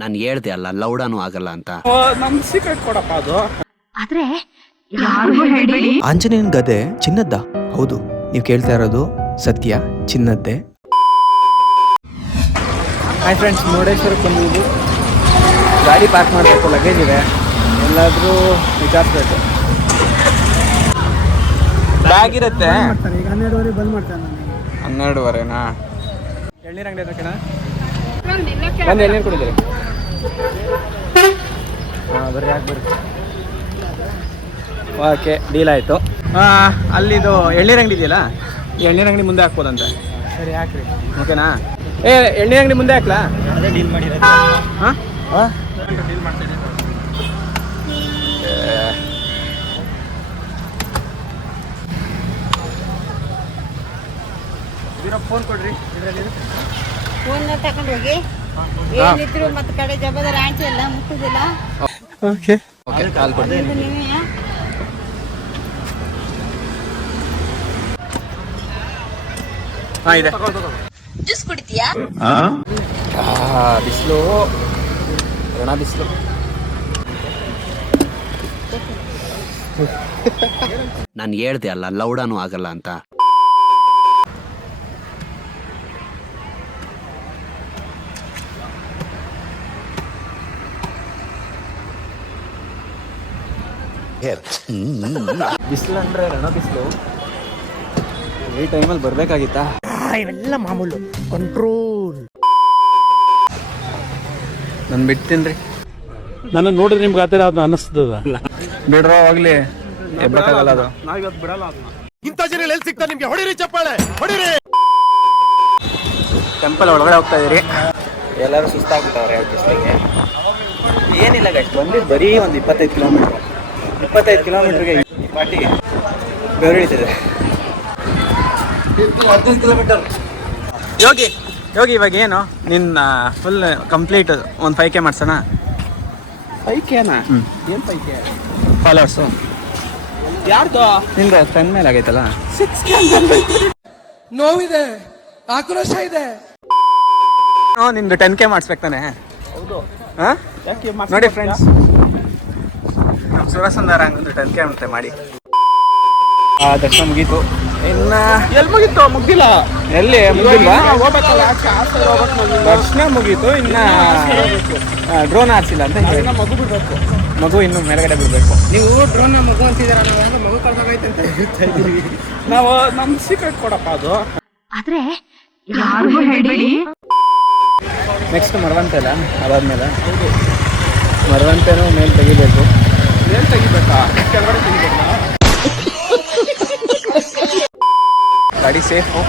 ನಾನು ಹೇಳ್ದೆ ಅಲ್ಲ ಲೌಡಾನು ಆಗಲ್ಲ ಅಂತ. ನಮ್ ಸೀಕ್ರೆಟ್ ಕೊಡಪ್ಪ ಅದು. ಆದ್ರೆ ಯಾರಿಗೂ ಹೇಳಿ. ಆಂಜನೇಯನ್ ಗದೆ ಚಿನ್ನದ್ದ? ಹೌದು, ನೀವು ಕೇಳ್ತಾ ಇರೋದು ಸತ್ಯ, ಚಿನ್ನದ್ದೇ. ಹಾಯ್ ಫ್ರೆಂಡ್ಸ್, ಮುರುಡೇಶ್ವರಕ್ಕೆ ಬಂದಿದ್ದು. ಗಾಡಿ ಪಾರ್ಕ್ ಮಾಡಬೇಕು, ಲಗೇಜ್ ಇದೆ, ಎಲ್ಲಾದರೂ ವಿಚಾರಿಸ್ಬೇಕು. ಬ್ಯಾಗ್ ಇರುತ್ತೆ. ಈಗ 12:30 ಬಂದ್ ಮಾಡ್ತಾನೆ. 12:30ನಾ? ಎಳ್ನೀರು ಅಂಗಡಿ ಹತ್ರ ಕಣ ಬಂದು ಎಳ್ನೀರು ಕುಡಿದ್ರಿ? ಹಾಂ ಬರ್ರಿ, ಯಾಕೆ ಬರ್ರಿ. ಓಕೆ, ಡೀಲ್ ಆಯಿತು. ಅಲ್ಲಿದು ಎಳ್ನೀರು ಅಂಗಡಿ ಇದೆಯಲ್ಲ, ಈ ಎಳ್ನೀರು ಅಂಗಡಿ ಮುಂದೆ ಹಾಕ್ಬೋದಂತೆ. ಸರಿ ಹಾಕ್ರಿ. ಓಕೆನಾ? ಎಳ್ನೀರು ಅಂಗಡಿ ಮುಂದೆ ಹಾಕ್ಲಾ? ಅದೇ ಡೀಲ್ ಮಾಡಿರೋದು. ಹಾಂ ಡೀಲ್ ಮಾಡ್ತಾ ಇದ್ದೀನಿ. ಫೋನ್ ಕೊಡ್ರಿ, ಇದರಲ್ಲಿ ಫೋನ್ ತಗೊಂಡು ಹೋಗಿ. ಏನಿದ್ರು ಮತ್ತೆ ಕಡೆ ಜಬದರ ಆಂಟಿ ಎಲ್ಲ ಮುಟ್ಟುದಿಲ್ಲ. ಓಕೆ ಓಕೆ, ಕಾಲ್ ಕೊಡಿ. ಇದು ನೀವೇ ಹಾಂ ಇದೆ. ಜ್ಯೂಸ್ ಕುಡಿತೀಯಾ? ಬಿಸಿಲು, ಒಣ ಬಿಸಿಲು. ನಾನು ಹೇಳ್ದೆ ಅಲ್ಲ ಲೌಡಾನು ಆಗಲ್ಲ ಅಂತ. ಬಿಸಿಲು ಅಂದ್ರೆ ರಣ ಬಿಸಿಲು. ಈ ಟೈಮಲ್ಲಿ ಬರ್ಬೇಕಾಗಿತ್ತಾ? ಇವೆಲ್ಲ ಮಾಮೂಲು. ಕಂಟ್ರೋಲ್. ನಾನು ಬಿಡ್ತೀನಿ. ನನ್ನ ನೋಡಿದ್ರೆ ನಿಮ್ಗೆ ಆತರ ಅದು ಅನ್ನಿಸ್ತದ. ಬಿಡ್ರೋ ಹೋಗ್ಲಿ, ಎಬ್ಬಕ್ಕಾಗಲ್ಲ ಅದು. ನಾವಿವತ್ತು ಬಿಡಲ್ಲ ಅದನ್ನ. ಇಂಥ ಜನ ಎಲ್ಲಿ ಸಿಗ್ತಾರೆ ನಿಮ್ಗೆ? ಹೊಡಿರಿ ಚಪ್ಪಾಳೆ, ಹೊಡಿರಿ. ಟೆಂಪಲ್ ಒಳಗಡೆ ಹೋಗ್ತಾ ಇದೀರಿ. ಎಲ್ಲರೂ ಸುಸ್ತಾಗ್ಬಿಟ್ಟವ್ರೆ ಬಿಸಿಲಿಗೆ. ಏನಿಲ್ಲ ಗೈಸ್, ಬಂದಿದ್ದು ಬರೀ ಒಂದು 25 ಕಿಲೋಮೀಟ್ರ್. 25 ಕಿಲೋಮೀಟ್ರಿಗೆ ಈ ಪಾಟಿಗೆ ಬೆವರಿಳಿತಿದೆ. 15 ಕಿಲೋಮೀಟರ್. ಯೋಗಿ ಇವಾಗ ಏನು ನಿನ್ನ ಫುಲ್ ಕಂಪ್ಲೀಟ್ ಒಂದು 5K ಮಾಡ್ಸೋಣ? 5Kನಾ? ಏನು 5K? ಫಾಲೋವರ್ಸು ಯಾರ್ದು? ನಿಂದ ಫ್ರೆಂಡ್ ಮೇಲೆ ಆಗೈತಲ್ಲ. 6K. ನೋವಿದೆ, ಆಕ್ರೋಶ ಇದೆ. ನಿಮ್ದು 10K ಮಾಡಿಸ್ಬೇಕು ತಾನೆ? ಹೌದು. ಹಾಂ ಯಾಕೆ ನೋಡಿ ಫ್ರೆಂಡ್ಸ್, ನಮ್ಮ ಸುರಸುಂದರ ಹಂಗೊಂದು 10K ಅಂತೆ ಮಾಡಿ. ದರ್ಶನ ಮುಗೀತು. ಇನ್ನು ಎಲ್ಲಿ ಮುಗಿತ್ತು? ಮುಗ್ದಿಲ್ಲ. ಎಲ್ಲಿ ಮುಗಿಲ್ವಾ? ಹೋಗ್ಬೇಕಲ್ಲ, ದರ್ಶನ ಮುಗೀತು. ಇನ್ನು ಡ್ರೋನ್ ಹಾರಿಸಿಲ್ಲ ಅಂತ ಹೇಳಿ. ಮಗು ಬಿಡ್ಬೇಕು. ಮಗು ಇನ್ನು ಮೇಲ್ಗಡೆ ಬಿಡಬೇಕು. ನೀವು ಡ್ರೋನ್ ಮಗು ಅಂತಿದ್ದೀರ, ನಾವು ಮಗು ಕಳ್ಸೋಕೈತೆ ಅಂತ ಹೇಳ್ತಾ ಇದ್ದೀವಿ. ನಾವು ನಮ್ ಸೀಕ್ರೆಟ್ ಕೊಡಪ್ಪ ಅದು. ಆದ್ರೆ ಯಾರಿಗೂ ಹೇಳಿ. ನೆಕ್ಸ್ಟ್ ಮರವಂತೆ ಅಲ್ಲ, ಅದಾದ್ಮೇಲೆ ಮರವಂತೆನೂ ಮೇಲೆ ತೆಗಿಬೇಕು. ಏನ್ ತೆಗಿಬೇಕಾ? ಕೆಳಗಡೆ ತೆಗಿಬೇಕಾ? ಗಾಡಿ ಸೇಫು.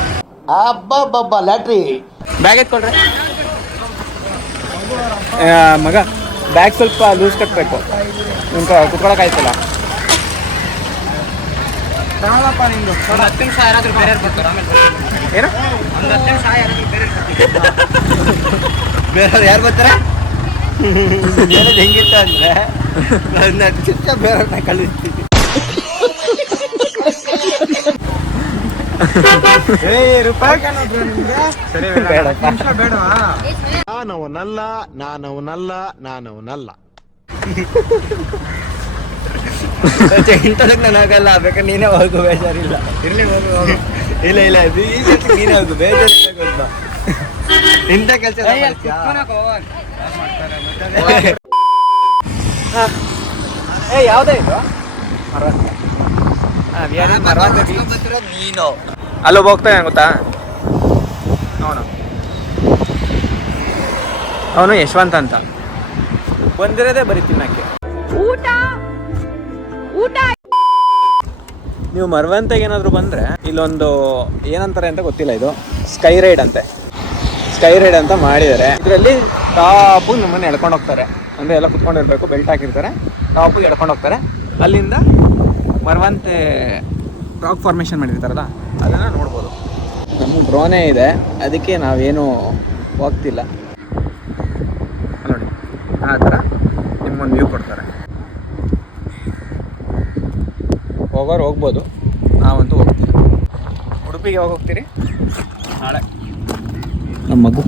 ಅಬ್ಬಬ್ಬಬ್ಬ ಲ್ಯಾಟ್ರಿ. ಬ್ಯಾಗ್ ಎತ್ಕೊಳ್ರಿ. ಮಗ ಬ್ಯಾಗ್ ಸ್ವಲ್ಪ ಲೂಸ್ ಕಟ್ಟಬೇಕು, ಕುತ್ಕೊಳಕ್ಕಾಯ್ತಲ್ಲ. ತಗೊಳಪ್ಪ ನಿಂದು. ಒಂದು 10 ನಿಮಿಷ ಯಾರಾದ್ರೂ ಬೇರೆ ಬರ್ತಾರೆ, ಆಮೇಲೆ ಏನು ಒಂದು 10 ನಿಮಿಷ ಯಾರಾದ್ರೂ ಬೇರೆ ಬೇರೆ ಯಾರು ಬರ್ತಾರೆ? ಹೆಂಗಿತ್ತ ಅಂದ್ರೆ ನನ್ನ ಚಿಕ್ಕ ಬೇರೆ ಕಳಿಸ್ತೀನಿ. ಸರಿ ಬೇಡಪ್ಪ. ಬೇಡವಾ? ನಾನವನಲ್ಲ, ನಾನವನಲ್ಲ, ನಾನವನಲ್ಲ. ಇಂಥದಕ್ಕೆ ನಾನು ಆಗಲ್ಲ. ಬೇಕಾದ್ರೆ ನೀನೇ ಹೋಗು, ಬೇಜಾರಿಲ್ಲ. ಇರ್ಲಿ, ಹೋಗು. ಇಲ್ಲ ನೀನೇ ಹೋಗು, ಬೇಜಾರಿಲ್ಲ. ಗೊತ್ತಾ ಇಂಥ ಕೆಲಸ ಯಾವುದೇ ಇದು ನೀನು ಅಲ್ಲೊಬ್ಬ ಹೋಗ್ತಾನೆ ಗೊತ್ತಾ? ಅವನು ಯಶವಂತ ಅಂತ. ಬಂದಿರೋದೇ ಬರೀ ತಿನ್ನಕ್ಕೆ. ಊಟ ನೀವು ಮರವಂತೆಗೆ ಏನಾದರೂ ಬಂದರೆ ಇಲ್ಲೊಂದು ಏನಂತಾರೆ ಅಂತ ಗೊತ್ತಿಲ್ಲ, ಇದು ಸ್ಕೈ ರೈಡ್ ಅಂತ ಮಾಡಿದ್ದಾರೆ. ಇದರಲ್ಲಿ ಟಾಪು ನಮ್ಮನ್ನು ಎಳ್ಕೊಂಡು ಹೋಗ್ತಾರೆ. ಅಂದರೆ ಎಲ್ಲ ಕುತ್ಕೊಂಡಿರ್ಬೇಕು, ಬೆಲ್ಟ್ ಹಾಕಿರ್ತಾರೆ, ಟಾಪಿಗೆ ಎಳ್ಕೊಂಡು ಹೋಗ್ತಾರೆ. ಅಲ್ಲಿಂದ ಮರವಂತೆ ರಾಕ್ ಫಾರ್ಮೇಷನ್ ಮಾಡಿರ್ತಾರಲ್ಲ, ಅದನ್ನು ನೋಡ್ಬೋದು. ನಮ್ಮ ಡ್ರೋನೇ ಇದೆ, ಅದಕ್ಕೆ ನಾವೇನು ಹೋಗ್ತಿಲ್ಲ. ನೋಡಿ ಆ ಥರ ನಿಮ್ಗೊಂದು ವ್ಯೂ ಕೊಡ್ತಾರೆ. ಹೋಗೋರು ಹೋಗ್ಬೋದು, ನಾವಂತೂ ಹೋಗ್ತೀವಿ. ಉಡುಪಿಗೆ ಯಾವಾಗ ಹೋಗ್ತೀರಿ? ನಾಳೆ. ನಮ್ಮ ಮಗು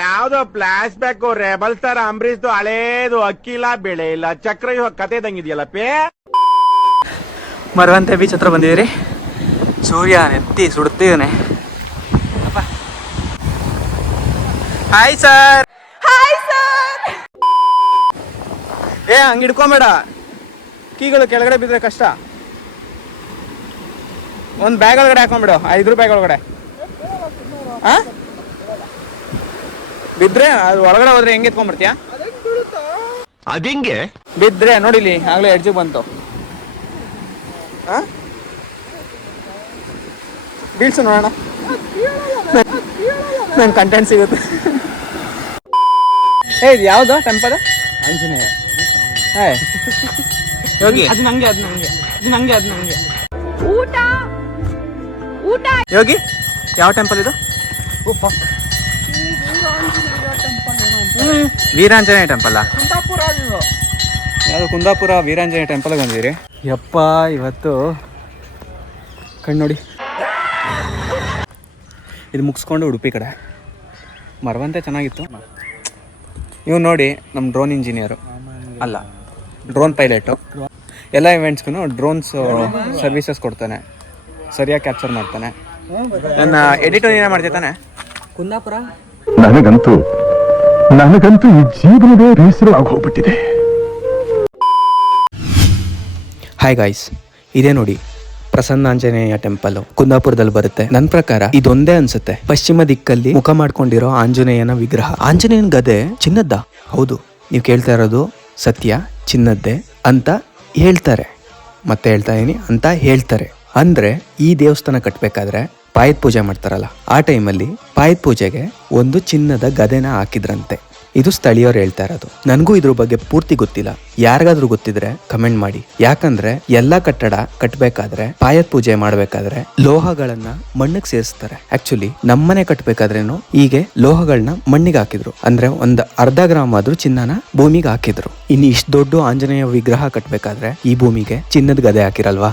ಯಾವ್ದೋ flash back rebel star Ambareesh ಹಳೇದು ಅಕ್ಕಿಲ್ಲ ಬೆಳೆ ಇಲ್ಲ ಚಕ್ರವ್ಯೂಹ ಕತೆ ಇದಂಗಿದೆಯಲ್ಲ ಪೇ. ಮರವಂತೆ ಬೀಚ್ ಹತ್ರ ಬಂದಿದ್ದೀರಿ. ಸೂರ್ಯ ನೆತ್ತಿ ಸುಡ್ತಿದ್ದಾನೆ. Hi sir. ಏ ಹಂಗೆ ಹಿಡ್ಕೊಂಬೇಡ, ಕೀಗಳು ಕೆಳಗಡೆ ಬಿದ್ದರೆ ಕಷ್ಟ. ಒಂದು ಬ್ಯಾಗ್ ಒಳಗಡೆ ಹಾಕೊಂಡ್ಬಿಡು, 5 ರೂಪಾಯಿ ಒಳಗಡೆ. ಹಾಂ ಬಿದ್ದರೆ ಅದು ಒಳಗಡೆ ಹೋದ್ರೆ ಹೆಂಗೆ ಎತ್ಕೊಂಡ್ಬಿಡ್ತೀಯಾ? ಅದಿಂಗೆ ಬಿದ್ದರೆ ನೋಡಿಲಿ, ಆಗಲೇ ಎಡ್ಜಿಗೆ ಬಂತು. ಹಾಂ ಬೀಳ್ಸು ನೋಡೋಣ, ನಂಗೆ ಕಂಟೆಂಟ್ ಸಿಗುತ್ತೆ. ಏ ಇದು ಯಾವುದು ಟೆಂಪಲ್? ಆಂಜನೇಯ. ಹೇ ಯೋಗಿ, ಅದು ನಂಗೆ ಊಟ ಯೋಗಿ ಯಾವ ಟೆಂಪಲ್ ಇದು? ವೀರಾಂಜನೇಯ ಟೆಂಪಲ್. ಯಾವುದು ಕುಂದಾಪುರ ವೀರಾಂಜನೇಯ ಟೆಂಪಲ್ಗೆ ಬಂದಿದ್ದೀರಿ. ಯಪ್ಪ ಇವತ್ತು ಕಣ್ಣು ನೋಡಿ. ಇದು ಮುಗಿಸ್ಕೊಂಡು ಉಡುಪಿ ಕಡೆ ಮರವಂತೆ ಚೆನ್ನಾಗಿತ್ತು. ಇವು ನೋಡಿ ನಮ್ಮ ಡ್ರೋನ್ ಇಂಜಿನಿಯರು ಅಲ್ಲ, ಡ್ರೋನ್ ಪೈಲಟು. ಎಲ್ಲ ಇವೆಂಟ್ಸ್ಗೂ ಡ್ರೋನ್ಸ್ ಸರ್ವಿಸಸ್ ಕೊಡ್ತಾನೆ, ಸರಿಯಾಗಿ ಕ್ಯಾಪ್ಚರ್ ಮಾಡ್ತಾನೆ. ನನ್ನ ಎಡಿಟರ್ ಏನೇ ಮಾಡ್ತಿರ್ತಾನೆ. ಕುಂದಾಪುರ ನನಗಂತೂ ಈ ಜೀವನವೇ ಬೇಸರವಾಗಿ ಹೋಗ್ಬಿಟ್ಟಿದೆ. ಹಾಯ್ ಗಾಯ್ಸ್, ಇದೇ ನೋಡಿ ಪ್ರಸನ್ನಾಂಜನೇಯ ಟೆಂಪಲ್ ಕುಂದಾಪುರದಲ್ಲಿ ಬರುತ್ತೆ. ನನ್ನ ಪ್ರಕಾರ ಇದೊಂದೇ ಅನ್ಸುತ್ತೆ ಪಶ್ಚಿಮ ದಿಕ್ಕಲ್ಲಿ ಮುಖ ಮಾಡ್ಕೊಂಡಿರೋ ಆಂಜನೇಯನ ವಿಗ್ರಹ. ಆಂಜನೇಯನ ಗದೆ ಚಿನ್ನದ್ದ? ಹೌದು, ನೀವು ಕೇಳ್ತಾ ಇರೋದು ಸತ್ಯ, ಚಿನ್ನದ್ದೇ ಅಂತ ಹೇಳ್ತಾರೆ. ಮತ್ತೆ ಹೇಳ್ತಾ ಇದೀನಿ ಅಂತ ಹೇಳ್ತಾರೆ. ಅಂದ್ರೆ ಈ ದೇವಸ್ಥಾನ ಕಟ್ಟಬೇಕಾದ್ರೆ ಪಾಯದ ಪೂಜೆ ಮಾಡ್ತಾರಲ್ಲ, ಆ ಟೈಮಲ್ಲಿ ಪಾಯದ ಪೂಜೆಗೆ ಒಂದು ಚಿನ್ನದ ಗದೆನ ಹಾಕಿದ್ರಂತೆ. ಇದು ಸ್ಥಳೀಯರು ಹೇಳ್ತಾ ಇರೋದು. ನನಗೂ ಇದ್ರ ಬಗ್ಗೆ ಪೂರ್ತಿ ಗೊತ್ತಿಲ್ಲ. ಯಾರಿಗಾದ್ರೂ ಗೊತ್ತಿದ್ರೆ ಕಮೆಂಟ್ ಮಾಡಿ. ಯಾಕಂದ್ರೆ ಎಲ್ಲಾ ಕಟ್ಟಡ ಕಟ್ಟಬೇಕಾದ್ರೆ ಪಾಯದ ಪೂಜೆ ಮಾಡ್ಬೇಕಾದ್ರೆ ಲೋಹಗಳನ್ನ ಮಣ್ಣಿಗೆ ಸೇರಿಸ್ತಾರೆ. ಆಕ್ಚುಲಿ ನಮ್ಮನೆ ಕಟ್ಟಬೇಕಾದ್ರೇನು ಹೀಗೆ ಲೋಹಗಳನ್ನ ಮಣ್ಣಿಗೆ ಹಾಕಿದ್ರು. ಅಂದ್ರೆ ಒಂದು ಅರ್ಧ ಗ್ರಾಮ್ ಆದ್ರೂ ಚಿನ್ನನ ಭೂಮಿಗೆ ಹಾಕಿದ್ರು. ಇನ್ನು ಇಷ್ಟು ದೊಡ್ಡ ಆಂಜನೇಯ ವಿಗ್ರಹ ಕಟ್ಟಬೇಕಾದ್ರೆ ಈ ಭೂಮಿಗೆ ಚಿನ್ನದ ಗದೆ ಹಾಕಿರಲ್ವಾ?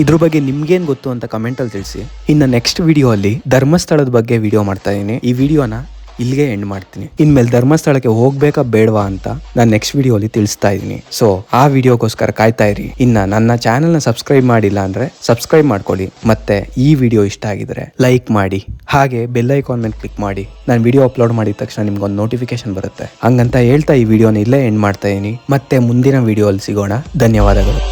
ಇದ್ರ ಬಗ್ಗೆ ನಿಮ್ಗೇನ್ ಗೊತ್ತು ಅಂತ ಕಮೆಂಟ್ ಅಲ್ಲಿ ತಿಳಿಸಿ. ಇನ್ನು ನೆಕ್ಸ್ಟ್ ವಿಡಿಯೋ ಅಲ್ಲಿ ಧರ್ಮಸ್ಥಳದ ಬಗ್ಗೆ ವಿಡಿಯೋ ಮಾಡ್ತಾ ಇದೀನಿ. ಈ ವಿಡಿಯೋನ ಇಲ್ಲಿಗೆ ಎಂಡ್ ಮಾಡ್ತೀನಿ. ಇನ್ಮೇಲೆ ಧರ್ಮಸ್ಥಳಕ್ಕೆ ಹೋಗ್ಬೇಕಾ ಬೇಡವಾ ಅಂತ ನಾನು ನೆಕ್ಸ್ಟ್ ವಿಡಿಯೋ ಅಲ್ಲಿ ತಿಳಿಸ್ತಾ ಇದೀನಿ. ಸೊ ಆ ವಿಡಿಯೋಗೋಸ್ಕರ ಕಾಯ್ತಾ ಇರಿ. ಇನ್ನ ನನ್ನ ಚಾನೆಲ್ನ ಸಬ್ಸ್ಕ್ರೈಬ್ ಮಾಡಿಲ್ಲ ಅಂದ್ರೆ ಸಬ್ಸ್ಕ್ರೈಬ್ ಮಾಡ್ಕೊಳ್ಳಿ. ಮತ್ತೆ ಈ ವಿಡಿಯೋ ಇಷ್ಟ ಆಗಿದ್ರೆ ಲೈಕ್ ಮಾಡಿ, ಹಾಗೆ ಬೆಲ್ ಐಕಾನ್ ಮೇಲೆ ಕ್ಲಿಕ್ ಮಾಡಿ. ನಾನು ವಿಡಿಯೋ ಅಪ್ಲೋಡ್ ಮಾಡಿದ ತಕ್ಷಣ ನಿಮ್ಗೊಂದು ನೋಟಿಫಿಕೇಶನ್ ಬರುತ್ತೆ. ಹಂಗಂತ ಹೇಳ್ತಾ ಈ ವಿಡಿಯೋನ ಇಲ್ಲೇ ಎಂಡ್ ಮಾಡ್ತಾ ಇದೀನಿ. ಮತ್ತೆ ಮುಂದಿನ ವಿಡಿಯೋ ಅಲ್ಲಿ ಸಿಗೋಣ. ಧನ್ಯವಾದಗಳು.